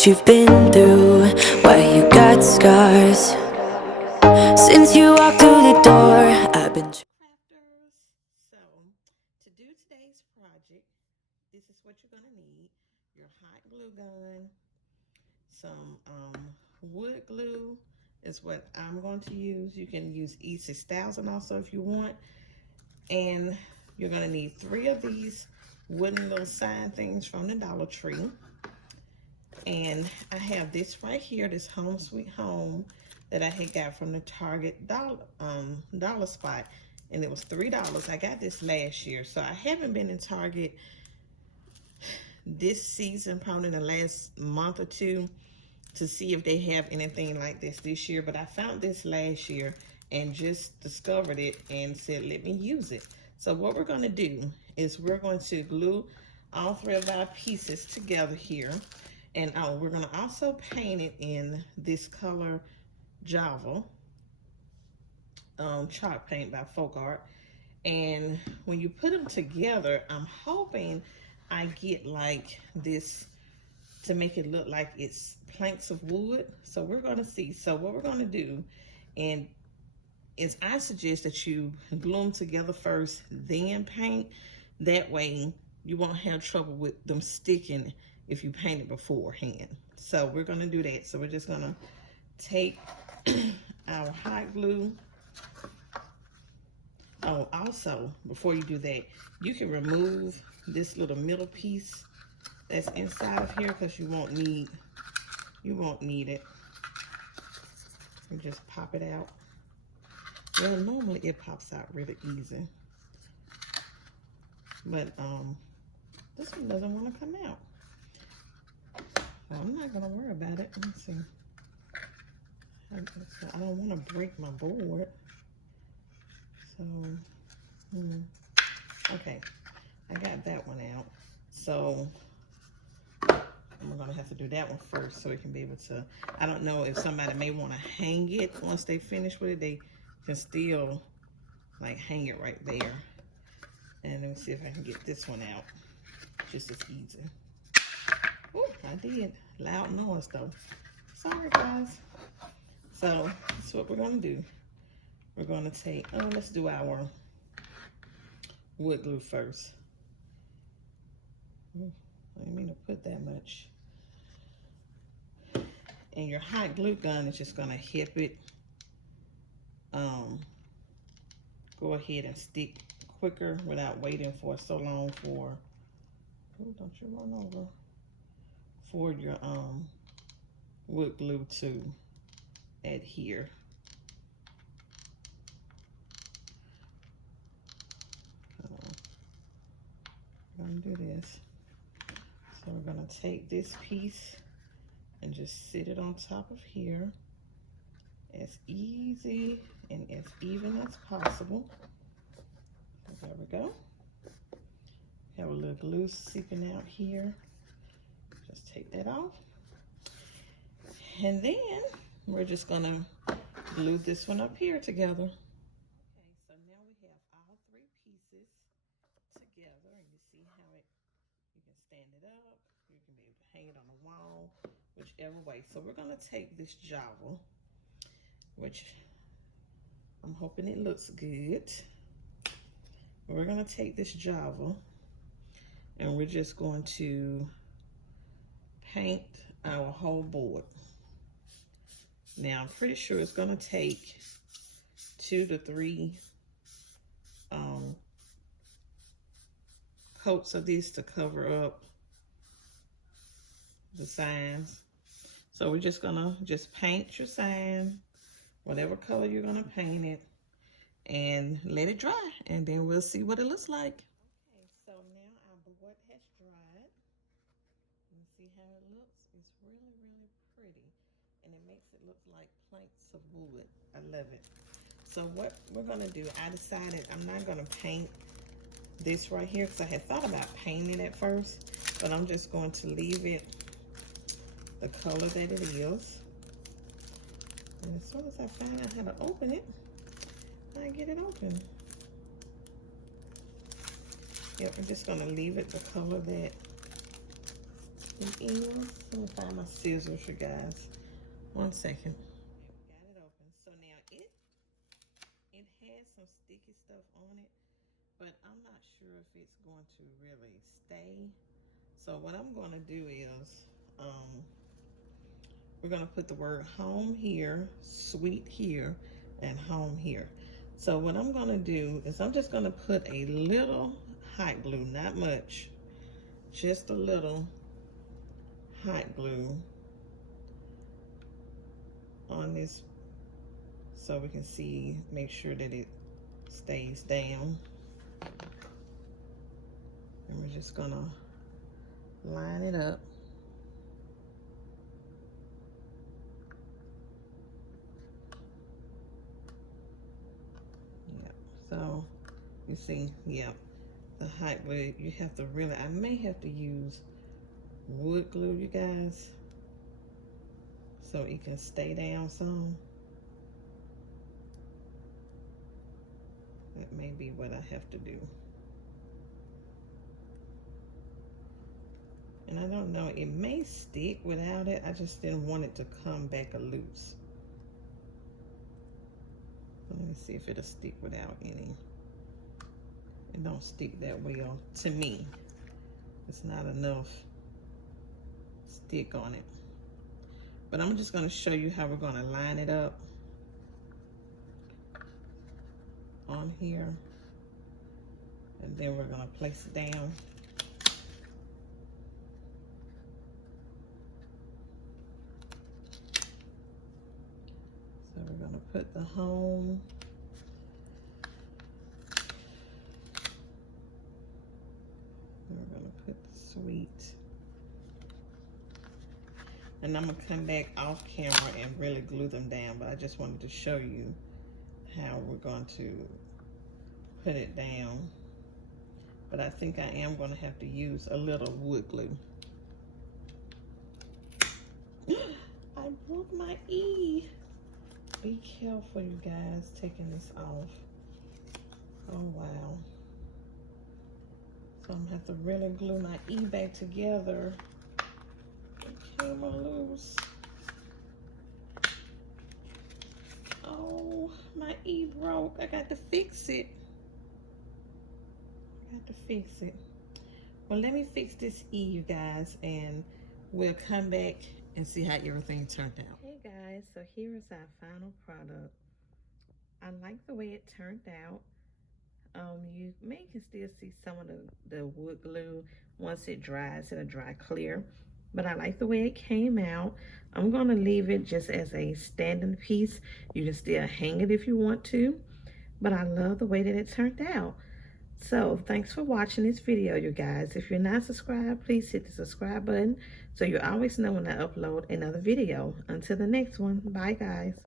what you've been through, why you got scars. Since you walked through the door, I've been Crafters. So, to do today's project, this is what you're going to need: your hot glue gun, some wood glue is what I'm going to use. You can use E6000 also if you want. And you're going to need 3 of these wooden little sign things from the Dollar Tree. And I have this right here, this Home Sweet Home that I had got from the Target dollar spot, and it was $3. I got this last year, so I haven't been in Target this season, probably in the last month or two, to see if they have anything like this year. But I found this last year and just discovered it and said, let me use it. So what we're going to do is we're going to glue all 3 of our pieces together here. And we're going to also paint it in this color Java chalk paint by Folk Art. And when you put them together, I'm hoping I get like this to make it look like it's planks of wood. So we're going to see. So what we're going to do, and is I suggest that you glue them together first, then paint. That way you won't have trouble with them sticking if you paint it beforehand. So we're going to do that. So we're just going to take our hot glue. Oh, also, before you do that, you can remove this little middle piece that's inside of here, because you won't need it. You just pop it out. Well, normally it pops out really easy, but this one doesn't want to come out. Well, I'm not gonna worry about it. Let's see. I don't want to break my board. So, okay, I got that one out. So we're gonna have to do that one first so it can be able to, I don't know if somebody may want to hang it once they finish with it. They can still like hang it right there. And let me see if I can get this one out just as easy. Oh, I did. Loud noise though. Sorry guys. So that's what we're gonna do. We're gonna take, let's do our wood glue first. I didn't mean to put that much. And your hot glue gun is just gonna hip it. Go ahead and stick quicker without waiting for so long for, oh, don't you run over, for your wood glue to adhere. We're gonna do this. So we're gonna take this piece and just sit it on top of here as easy and as even as possible. So there we go. Have a little glue seeping out here. Just take that off. And then we're just gonna glue this one up here together. Okay, so now we have all 3 pieces together, and you see how you can stand it up, you can be able to hang it on the wall, whichever way. So we're gonna take this Java, which I'm hoping it looks good. We're gonna take this Java and we're just going to paint our whole board. Now I'm pretty sure it's gonna take 2 to 3 coats of this to cover up the signs. So we're just gonna paint your sign, whatever color you're gonna paint it, and let it dry, and then we'll see what it looks like. Okay, so now our board has dried. You see how it looks? It's really, really pretty, and it makes it look like planks of wood. I love it. So what we're gonna do, I decided I'm not gonna paint this right here because I had thought about painting it at first, but I'm just going to leave it the color that it is. And as soon as I find out how to open it, I get it open. Yep, I'm just gonna leave it the color that It is. Let me find my scissors, you guys. 1 second. Got it open. So now it has some sticky stuff on it, but I'm not sure if it's going to really stay. So what I'm going to do is we're going to put the word home here, sweet here, and home here. So what I'm going to do is I'm just going to put a little hot glue, not much, just a little hot glue on this so we can see, make sure that it stays down. And we're just gonna line it up. Yep, so you see, yep, the hot glue, you have to really, I may have to use wood glue, you guys, so it can stay down some. That may be what I have to do. And I don't know, it may stick without it. I just didn't want it to come back loose. So let me see if it'll stick without any. It don't stick that well to me. It's not enough stick on it. But I'm just gonna show you how we're gonna line it up on here. And then we're gonna place it down. So we're gonna put the home. And we're gonna put the sweet. And I'm gonna come back off camera and really glue them down, but I just wanted to show you how we're going to put it down. But I think I am gonna have to use a little wood glue. I broke my E. Be careful, you guys, taking this off. Oh, wow. So I'm gonna have to really glue my E back together. It came loose. Oh, my E broke. I got to fix it. Well, let me fix this E, you guys, and we'll come back and see how everything turned out. Hey guys, so here is our final product. I like the way it turned out. You may can still see some of the wood glue. Once it dries, it'll dry clear. But I like the way it came out. I'm gonna leave it just as a standing piece. You can still hang it if you want to, but I love the way that it turned out. So thanks for watching this video, you guys. If you're not subscribed, please hit the subscribe button so you always know when I upload another video. Until the next one, bye guys.